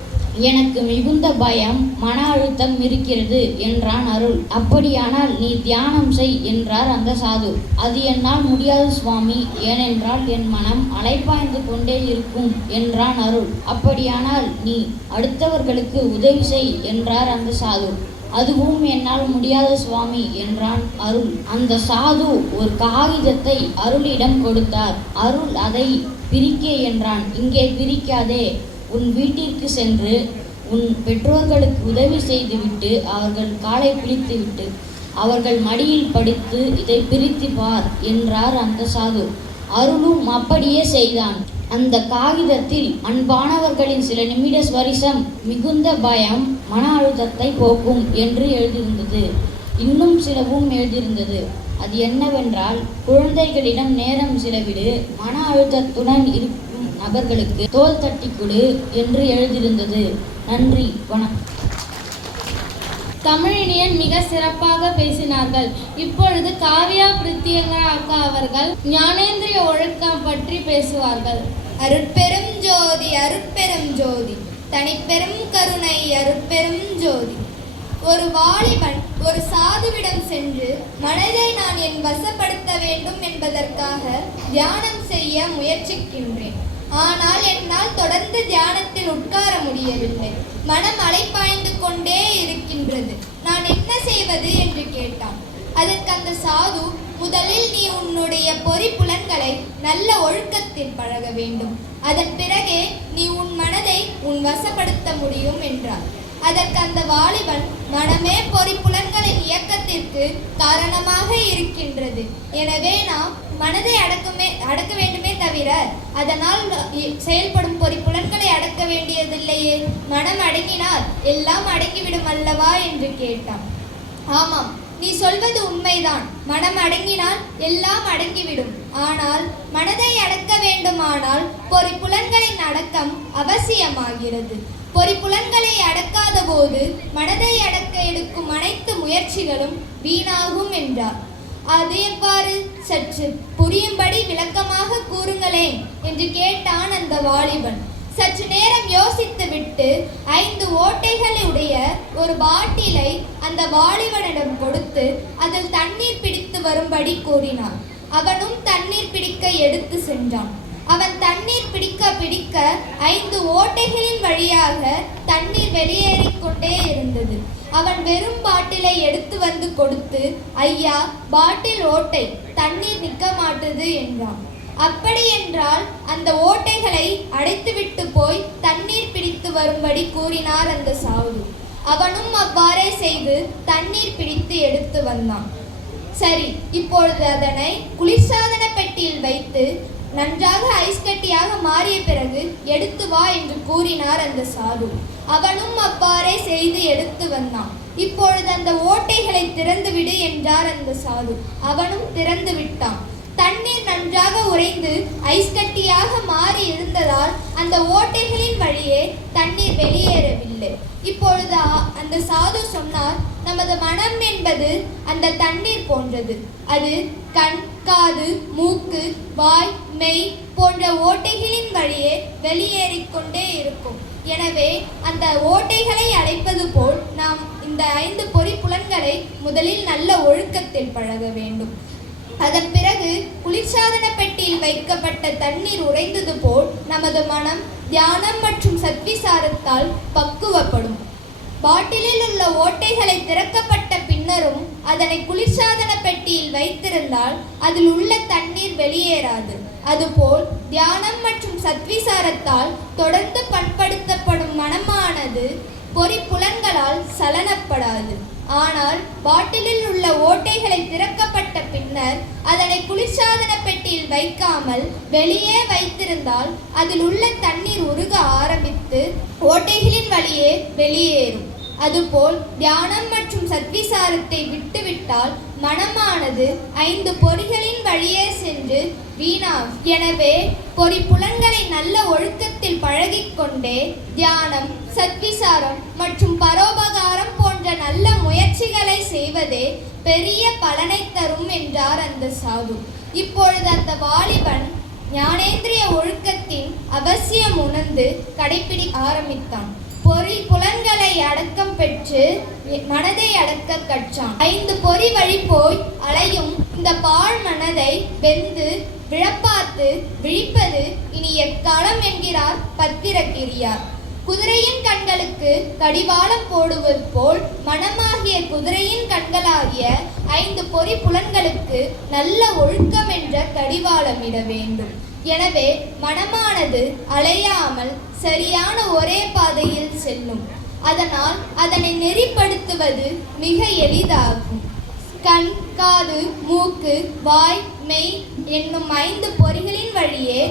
எனக்கு மிகுந்த பயம், மன அழுத்தம் இருக்கிறது என்றான் அருள். அப்படியானால் நீ தியானம் செய் என்றார் அந்த சாது. அது என்னால் முடியாது சுவாமி, ஏனென்றால் என் மனம் அலைப்பாய்ந்து கொண்டே இருக்கும் என்றான் அருள். அப்படியானால் நீ அடுத்தவர்களுக்கு உதவி செய் என்றார் அந்த சாது. அதுவும் என்னால் முடியாது சுவாமி என்றான் அருள். அந்த சாது ஒரு காகிதத்தை அருளிடம் கொடுத்தார். அருள் அதை பிரிக்க என்றான். இங்கே பிரிக்காதே, உன் வீட்டிற்கு சென்று உன் பெற்றோர்களுக்கு உதவி செய்துவிட்டு அவர்கள் காலை பிடித்துவிட்டு அவர்கள் மடியில் படித்து இதை பிரித்து பார் என்றார் அந்த சாது. அருளும் அப்படியே செய்தான். அந்த காகிதத்தில் அன்பானவர்களின் சில நிமிட ஸ்வரிசம் மிகுந்த பயம், மன அழுத்தத்தை போக்கும் என்று எழுதியிருந்தது. இன்னும் சிலவும் எழுதியிருந்தது. அது என்னவென்றால், குழந்தைகளிடம் நேரம் செலவிடு, மன அழுத்தத்துடன் இருக்கும் நபர்களுக்கு தோள் தட்டி கொடு என்று எழுதியிருந்தது. நன்றி, வணக்கம். தமிழினியன் மிக சிறப்பாக பேசினார்கள். இப்பொழுது காவ்யா பிரித்தியங்கா அக்கா அவர்கள் ஞானேந்திரிய ஒழுக்கம் பற்றி பேசுவார்கள். அருட்பெரும் ஜோதி அருட்பெரும் ஜோதி தனிப்பெரும் கருணை அருட்பெரும் ஜோதி. ஒரு வாலிபன் ஒரு சாதுவிடம் சென்று மனதை நான் என் வசப்படுத்த வேண்டும் என்பதற்காக தியானம் செய்ய முயற்சிக்கின்றேன். ஆனால் என்னால் தொடர்ந்து தியானத்தில் உட்கார முடியவில்லை. மனம் அலைப்பாய்ந்து கொண்டே இருக்கின்றது. நான் என்ன செய்வது என்று கேட்டான். அதற்கு அந்த சாது, முதலில் நீ உன்னுடைய பொறிப்புலன்களை நல்ல ஒழுக்கத்தில் பழக வேண்டும். அதன் பிறகே நீ உன் மனதை உன் வசப்படுத்த முடியும் என்றார். அதற்கு அந்த வாலிபன், மனமே பொறிப்புலன்களின் இயக்கத்திற்கு காரணமாக இருக்கின்றது. எனவே நாம் மனதை அடக்க வேண்டுமே தவிர அதனால் செயல்படும் பொறிப்புலன்களை அடக்க வேண்டியதில்லையே. மனம் அடங்கினால் எல்லாம் அடங்கிவிடும் அல்லவா என்று கேட்டான். ஆமாம், நீ சொல்வது உண்மைதான். மனம் அடங்கினால் எல்லாம் அடங்கிவிடும். ஆனால் மனதை அடக்க வேண்டுமானால் பொறிப்புலன்களின் அடக்கம் அவசியமாகிறது. பொறிப்புலன்களை அடக்காத போது மனதை அடக்க எடுக்கும் அனைத்து முயற்சிகளும் வீணாகும் என்றார். அது எவ்வாறு? சற்று புரியும்படி விளக்கமாக கூறுங்களேன் என்று கேட்டான் அந்த வாலிபன். சற்று நேரம் யோசித்துவிட்டு 5 ஓட்டைகளுடைய ஒரு பாட்டிலை அந்த வாலிபனிடம் கொடுத்து அதில் தண்ணீர் பிடித்து வரும்படி கூறினான். அவனும் தண்ணீர் பிடிக்க எடுத்து சென்றான். அவன் தண்ணீர் பிடிக்க 5 ஓட்டைகளின் வழியாக தண்ணீர் வெளியேறிக்கொண்டே இருந்தது. அவன் வெறும் பாட்டிலை எடுத்து வந்து கொடுத்து, ஐயா, பாட்டில் ஓட்டை, தண்ணீர் நிற்க மாட்டுது என்றான். அப்படி என்றால் அந்த ஓட்டைகளை அடைத்துவிட்டு போய் தண்ணீர் பிடித்து வரும்படி கூறினார் அந்த சாது. அவனும் அவ்வாறே செய்து தண்ணீர் பிடித்து எடுத்து வந்தான். சரி, இப்பொழுது அதனை குளிர்சாதன பெட்டியில் வைத்து நன்றாக ஐஸ் கட்டியாக மாறிய பிறகு எடுத்து வா என்று கூறினார் அந்த சாது. அவனும் அவ்வாறே செய்து எடுத்து வந்தான். இப்பொழுது அந்த ஓட்டைகளை திறந்து விடு என்றார் அந்த சாது. அவனும் திறந்து விட்டான். தண்ணீர் நன்றாக உறைந்து ஐஸ் கட்டியாக மாறி இருந்ததால் அந்த ஓட்டைகளின் வழியே தண்ணீர் வெளியேறவில்லை. இப்பொழுது அந்த சாது சொன்னார், நமது மனம் என்பது அந்த தண்ணீர் போன்றது. அது கண், காது, மூக்கு, வாய், மெய் போன்ற ஓட்டைகளின் வழியே வெளியேறிக்கொண்டே இருக்கும். எனவே அந்த ஓட்டைகளை அடைப்பது போல் நாம் இந்த 5 பொறிப்புலன்களை முதலில் நல்ல ஒழுக்கத்தில் பழக வேண்டும். அதன் பிறகு குளிர்சாதன பெட்டியில் வைக்கப்பட்ட தண்ணீர் உறைந்தது போல் நமது மனம் தியானம் மற்றும் சத்விசாரத்தால் பக்குவப்படும். பாட்டிலில் உள்ள ஓட்டைகளை திறக்கப்பட்ட பின்னரும் அதனை குளிர்சாதன பெட்டியில் வைத்திருந்தால் அதில் உள்ள தண்ணீர் வெளியேறாது. அதுபோல் தியானம் மற்றும் சத்விசாரத்தால் தொடர்ந்து பண்படுத்தப்படும் மனமானது பொறிப்புலன்களால் சலனப்படாது. ஆனால் பாட்டிலில் உள்ள ஓட்டைகளை திறக்கப்பட்ட பின்னர் அதனை குளிர்சாதன பெட்டியில் வைக்காமல் வெளியே வைத்திருந்தால் அதில் உள்ள தண்ணீர் உருக ஆரம்பித்து ஓட்டைகளின் வழியே வெளியேறும். அதுபோல் தியானம் மற்றும் சத்விசாரத்தை விட்டுவிட்டால் மனமானது 5 பொறிகளின் வழியே சென்று வீணாகும். எனவே பொறிப்புலன்களை நல்ல ஒழுக்கத்தில் பழகிக்கொண்டே தியானம், சத்விசாரம் மற்றும் பரோபகாரம் போன்ற நல்ல முயற்சிகளை செய்வதே பெரிய பலனை தரும் என்றார் அந்த சாது. இப்பொழுது அந்த வாலிபன் ஞானேந்திரிய ஒழுக்கத்தின் அவசியம் உணர்ந்து கடைபிடிக்க ஆரம்பித்தான். புலன்களை அடக்கம் பெற்று மனதை அடக்க கற்றான். 5 பொறி வழி போய் அலையும் இந்த பாழ் மனதை வெந்து விழப்பார்த்து விழிப்பது இனி எக்காலம் என்கிறார் பத்திரகிரியார். குதிரையின் கண்களுக்கு கடிவாளம் போடுவது போல் மனமாகிய குதிரையின் கண்களாகிய 5 பொறி புலன்களுக்கு நல்ல ஒழுக்கம் என்ற கடிவாளமிட வேண்டும். எனவே மனமானது அலையாமல் சரியான ஒரே பாதையில் செல்லும். அதனால் அதனை நெறிப்படுத்துவது மிக எளிதாகும். கண், காது, மூக்கு, வாய், மெய் என்னும் 5 பொறிகளின் வழியே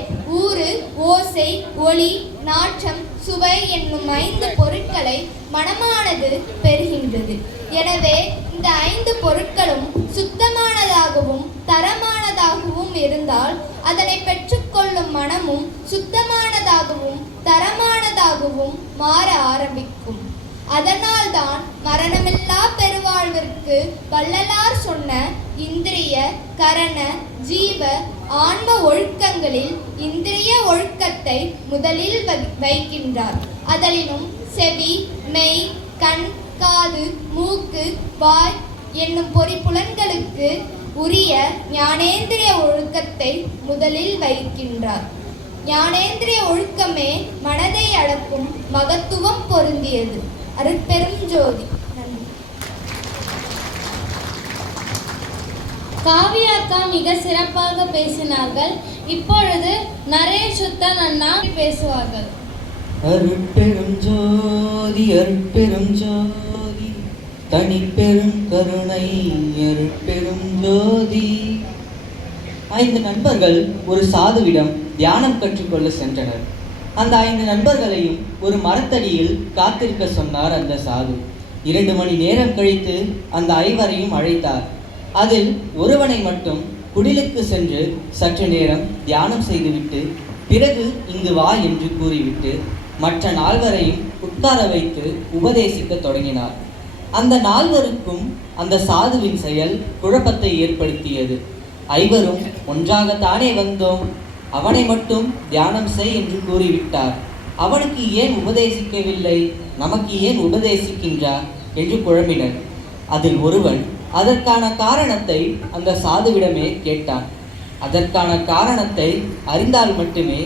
ஊறு, ஓசை, ஒளி, நாற்றம், சுவை என்னும் 5 பொருட்களை மனமானது பெறுகின்றது. எனவே இந்த 5 பொருட்களும் சுத்தமானதாகவும் தரமானதாகவும் இருந்தால் அதனை பெற்றுக்கொள்ளும் மனமும் சுத்தமானதாகவும் தரமானதாகவும் மாற ஆரம்பிக்கும். அதனால்தான் மரணமில்லா பெருவாழ்விற்கு வள்ளலார் சொன்ன இந்திரிய, கரண, ஜீவ, ஆன்ம ஒழுக்கங்களில் இந்திரிய ஒழுக்கத்தை முதலில் வைக்கின்றார். அதனினும் செவி, மெய், கண், காது, மூக்கு, வாய் என்னும் பொறிப்புலன்களுக்கு உரிய ஞானேந்திரிய ஒழுக்கத்தை முதலில் வைக்கின்றார். ஞானேந்திரிய ஒழுக்கமே மனதை அடக்கும் மகத்துவம் பொருந்தியது. அருட்பெரும் ஜோதி. நன்றி. காவியா அக்கா மிக சிறப்பாக பேசினார்கள். இப்பொழுது நரேஷுத்தன் அண்ணா பேசுவார்கள். அருட்பெரும் ஜோதி அருட்பெரும் ஜோதி தனிப்பெரும் கருணை அருட்பெரும் ஜோதி. 5 நண்பர்கள் ஒரு சாதுவிடம் தியானம் கற்றுக்கொள்ள சென்றனர். அந்த 5 நண்பர்களையும் ஒரு மரத்தடியில் காத்திருக்க சொன்னார் அந்த சாது. 2 மணி நேரம் கழித்து அந்த 5வரையும் அழைத்தார். அதில் ஒருவனை மட்டும் குடிலுக்கு சென்று சற்று நேரம் தியானம் செய்துவிட்டு பிறகு இங்கு வா என்று கூறிவிட்டு மற்ற 4வரையும் உட்கார வைத்து உபதேசிக்க தொடங்கினார். அந்த 4வருக்கும் அந்த சாதுவின் செயல் குழப்பத்தை ஏற்படுத்தியது. 5வரும் ஒன்றாகத்தானே வந்தோம், அவனை மட்டும் தியானம் செய் என்று கூறிவிட்டார். அவனுக்கு ஏன் உபதேசிக்கவில்லை, நமக்கு ஏன் உபதேசிக்கின்றார் என்று குழம்பினர். அதில் ஒருவன் அதற்கான காரணத்தை அந்த சாதுவிடமே கேட்டான். அதற்கான காரணத்தை அறிந்தால் மட்டுமே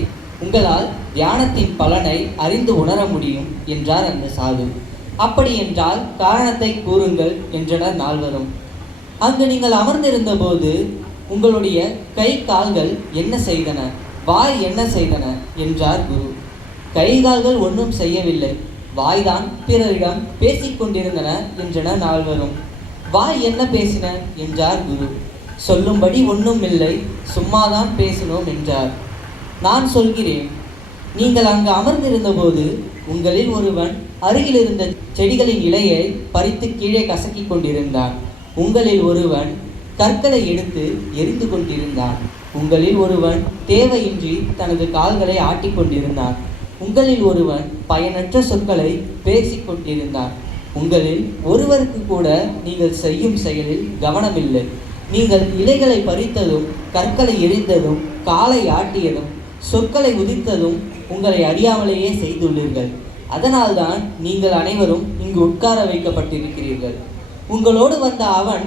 உங்களால் தியானத்தின் பலனை அறிந்து உணர முடியும் என்றார் அந்த சாது. அப்படி என்றால் காரணத்தை கூறுங்கள் என்றனர் 4வரும். அங்கு நீங்கள் அமர்ந்திருந்த போது உங்களுடைய கை கால்கள் என்ன செய்தன, வாய் என்ன செய்தன என்றார் குரு. கை கால்கள் ஒன்றும் செய்யவில்லை, வாய்தான் பிறரிடம் பேசிக்கொண்டிருந்தன என்றன 4வரும். வாய் என்ன பேசின என்றார் குரு. சொல்லும்படி ஒன்றும் இல்லை, சும்மாதான் பேசினோம் என்றார். நான் சொல்கிறேன், நீங்கள் அங்கு அமர்ந்திருந்த போது உங்களில் ஒருவன் அருகில் இருந்த செடிகளின் இலையை பறித்து கீழே கசக்கி கொண்டிருந்தான். உங்களில் ஒருவன் கற்களை எடுத்து எரிந்து கொண்டிருந்தான். உங்களில் ஒருவன் தேவையின்றி தனது கால்களை ஆட்டிக்கொண்டிருந்தான். உங்களில் ஒருவன் பயனற்ற சொற்களை பேசிக் கொண்டிருந்தான். உங்களில் ஒருவருக்கு கூட நீங்கள் செய்யும் செயலில் கவனமில்லை. நீங்கள் இலைகளை பறித்ததும் கற்களை எரிந்ததும் காலை ஆட்டியதும் சொற்களை உதித்ததும் உங்களை அறியாமலேயே செய்துள்ளீர்கள். அதனால்தான் நீங்கள் அனைவரும் இங்கு உட்கார வைக்கப்பட்டிருக்கிறீர்கள். உங்களோடு வந்த அவன்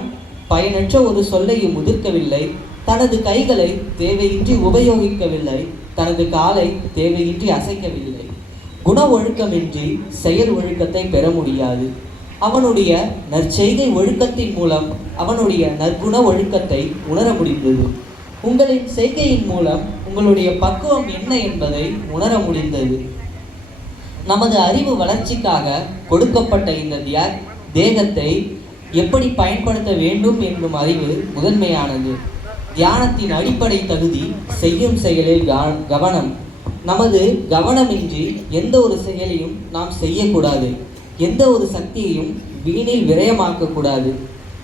பயனற்ற ஒரு சொல்லையும் உதிர்க்கவில்லை, தனது கைகளை தேவையின்றி உபயோகிக்கவில்லை, தனது காலை தேவையின்றி அசைக்கவில்லை. குண ஒழுக்கமின்றி செயல் ஒழுக்கத்தை பெற முடியாது. அவனுடைய நற்செய்கை ஒழுக்கத்தின் மூலம் அவனுடைய நற்குண ஒழுக்கத்தை உணர முடிந்தது. உங்களின் செய்கையின் மூலம் உங்களுடைய பக்குவம் என்ன என்பதை உணர முடிந்தது. நமது அறிவு வளர்ச்சிக்காக கொடுக்கப்பட்ட இந்த தேகத்தை எப்படி பயன்படுத்த வேண்டும் என்னும் அறிவு முதன்மையானது. தியானத்தின் அடிப்படை தகுதி செய்யும் செயலில் கவனம். நமது கவனமின்றி எந்த ஒரு செயலையும் நாம் செய்யக்கூடாது. எந்த ஒரு சக்தியையும் வீணில் விரயமாக்கக்கூடாது.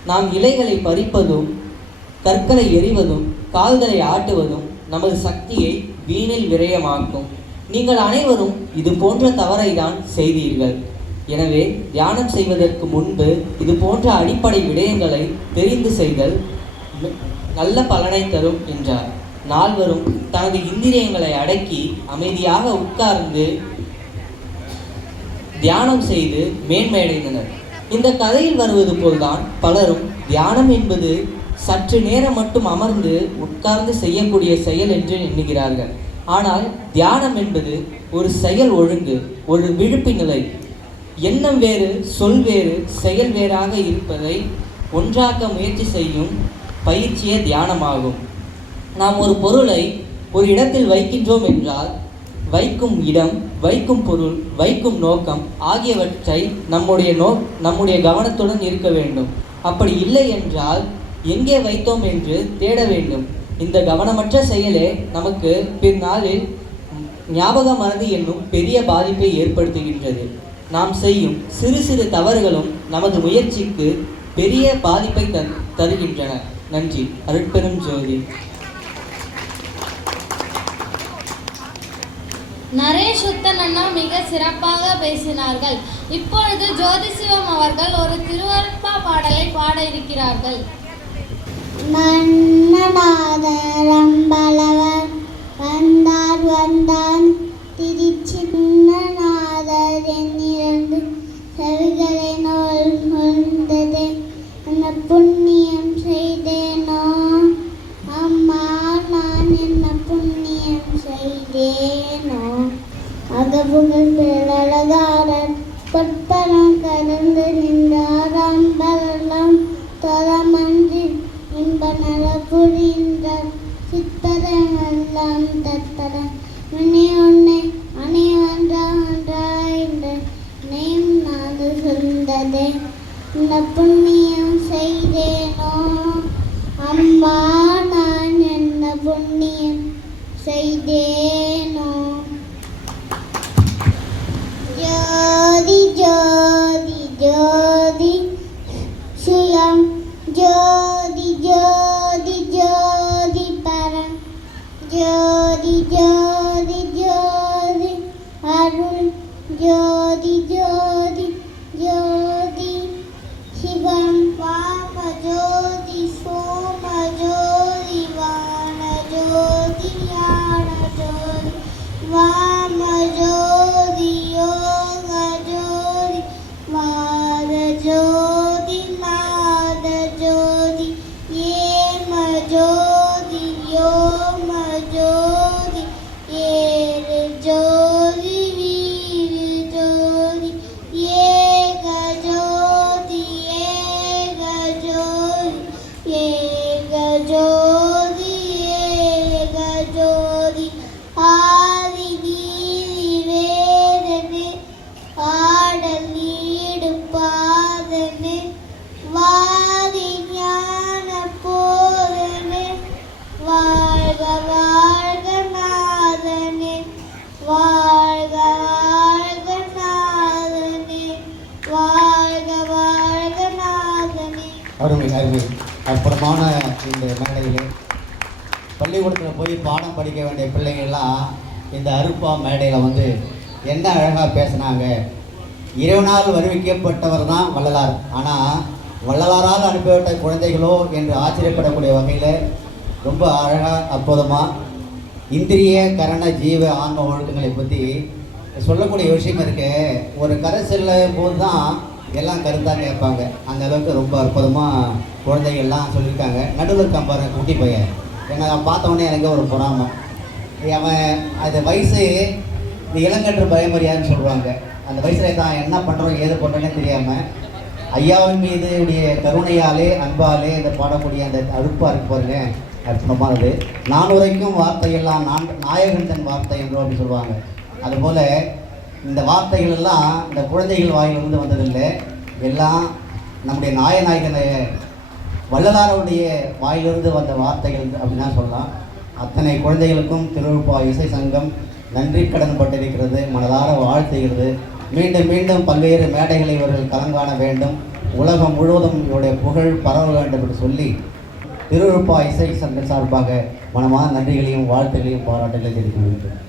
நாம் இலைகளை பறிப்பதும் கற்களை எறிவதும் கால்களை ஆட்டுவதும் நமது சக்தியை வீணில் விரயமாக்கும். நீங்கள் அனைவரும் இது போன்ற தவறை தான் செய்தீர்கள். எனவே தியானம் செய்வதற்கு முன்பு இது போன்ற அடிப்படை விடயங்களை தெரிந்து செய்தல் நல்ல பலனை தரும் என்றார். 4வரும் தனது இந்திரியங்களை அடக்கி அமைதியாக உட்கார்ந்து தியானம் செய்து மேன்மையடைந்தனர். இந்த கதையில் வருவது போல்தான் பலரும் தியானம் என்பது சற்று நேரம் மட்டும் அமர்ந்து உட்கார்ந்து செய்யக்கூடிய செயல் என்று எண்ணுகிறார்கள். ஆனால் தியானம் என்பது ஒரு செயல் ஒழுங்கு, ஒரு விழிப்பு நிலை. எண்ணம் வேறு, சொல் வேறு, செயல் வேறாக இருப்பதை ஒன்றாக்க முயற்சி செய்யும் பயிற்சியே தியானமாகும். நாம் ஒரு பொருளை ஒரு இடத்தில் வைக்கின்றோம் என்றால் வைக்கும் இடம், வைக்கும் பொருள், வைக்கும் நோக்கம் ஆகியவற்றை நம்முடைய கவனத்துடன் இருக்க வேண்டும். அப்படி இல்லை என்றால் எங்கே வைத்தோம் என்று தேட வேண்டும். இந்த கவனமற்ற செயலே நமக்கு பின்னாளில் ஞாபக மறதி என்னும் பெரிய பாதிப்பை ஏற்படுத்துகின்றது. நாம் செய்யும் சிறு சிறு தவறுகளும் நமது முயற்சிக்கு பெரிய பாதிப்பை தருகின்றன. நன்றி. அருட்பெரும் ஜோதி. நரேஷுத்தன் அண்ணா மிக சிறப்பாக பேசினார்கள். இப்பொழுது ஜோதிசிவம் அவர்கள் ஒரு திருவருட்பா பாடலை பாட இருக்கிறார்கள். மன்னநாதரம்பலவர் வந்தான் திருச்சின்னநாதர் என்னிரண்டு செவிகளை நோழ்ந்ததே என்ன புண்ணியம் செய்தேனோ அம்மா, நான் என்ன புண்ணியம் செய்தேனோ. அகபுகழ் பேரழகாரர் பொற்பனம் கடந்து நின்றார் அம்பலம் தரமன்றி இன்ப தர உன்னை உன்னை அணை ஒன்றாயின்ற நெய்யும் நாது சொந்ததே இந்த புண்ணியம் செய்தேனோ அம்மா நான் என்ன புண்ணியம் செய்தேனோ ஜோதி ஜோதி ஜோதி சுயம் ஜோதி ஜோதி ஜோதி பரம் ஜோதி ஜோதி ஜோதி அருள் ஜோதி ஜோதி ஜோதி சிவம் வாம ஜோதி சோம ஜோதி வான ஜோதி ஞான ஜோதி வாம ஜோதி யோக ஜோதி மாத ஜோதி மாத ஜோதி ஏம ஜோதி யோம ஜோதி ஏழு ஜோதி வீரு ஜோதி ஏக ஜோதி ஏக ஜோதி ஏக ஜோதி ஏக ஜோதி ஆதி நீதி வேதனே ஆடல் நீடு பாதனே வாதி ஞான போதனே வாழ்க வாழ்க நாதனே வாழ்க வாழ்க நாதனே வாழ்க வாழ்க நாதனே. அருமை அருமை. அற்புதமான இந்த மேடையில் பள்ளிக்கூடத்தில் போய் பாடம் படிக்க வேண்டிய பிள்ளைங்கள்லாம் இந்த அருப்பா மேடையில் வந்து என்ன அழகாக பேசுனாங்க. இறைவனால் வருவிக்கப்பட்டவர் தான் வள்ளலார். ஆனால் வள்ளலாரால் அனுப்பிவிட்ட குழந்தைகளோ என்று ஆச்சரியப்படக்கூடிய வகையில் ரொம்ப அழகாக அற்புதமாக இந்திரிய கரண ஜீவ ஆன்ம ஒழுக்கங்களை பற்றி சொல்லக்கூடிய விஷயம் இருக்கு. ஒரு கதை செல்லும் போது தான் எல்லாம் கருத்தாக கேட்பாங்க. அந்த அளவுக்கு ரொம்ப அற்புதமாக குழந்தைகள்லாம் சொல்லியிருக்காங்க. நடுவில் கம்பாரு குட்டி பையன் என்னை பார்த்தவொடனே எனக்கு ஒரு பொறாமை. அவன் அது வயசு இந்த இளங்கன்று பயமறியான்னு சொல்லுவாங்க. அந்த வயசில் தான் என்ன பண்ணுறோம் ஏது பண்ணுறோன்னே தெரியாமல் ஐயாவின் மீது உடைய கருணையாலே அன்பாலே இந்த பாடக்கூடிய அந்த அழுப்பாக இருக்கு பாருங்க, அற்புதமானது. நான் உரைக்கும் வார்த்தையெல்லாம் நாயகன் தன் வார்த்தை என்று அப்படி சொல்லுவாங்க. அதுபோல் இந்த வார்த்தைகள் எல்லாம் இந்த குழந்தைகள் வாயிலிருந்து வந்ததில்லை, எல்லாம் நம்முடைய நாயநாயகனை வள்ளலாருடைய வாயிலிருந்து வந்த வார்த்தைகள் அப்படின்னா சொல்லலாம். அத்தனை குழந்தைகளுக்கும் திருவிழா இசை சங்கம் நன்றி கடன் பட்டிருக்கிறது, மனதார வாழ்த்துகிறது. மீண்டும் மீண்டும் பல்வேறு மேடைகளை இவர்கள் கலங்காண வேண்டும், உலகம் முழுவதும் இவருடைய புகழ் பரவ வேண்டும் என்று சொல்லி திருவிழா இசை சங்க சார்பாக மனமான நன்றிகளையும் வாழ்த்துகளையும் பாராட்டுகளையும் தெரிவிக்க வேண்டும்.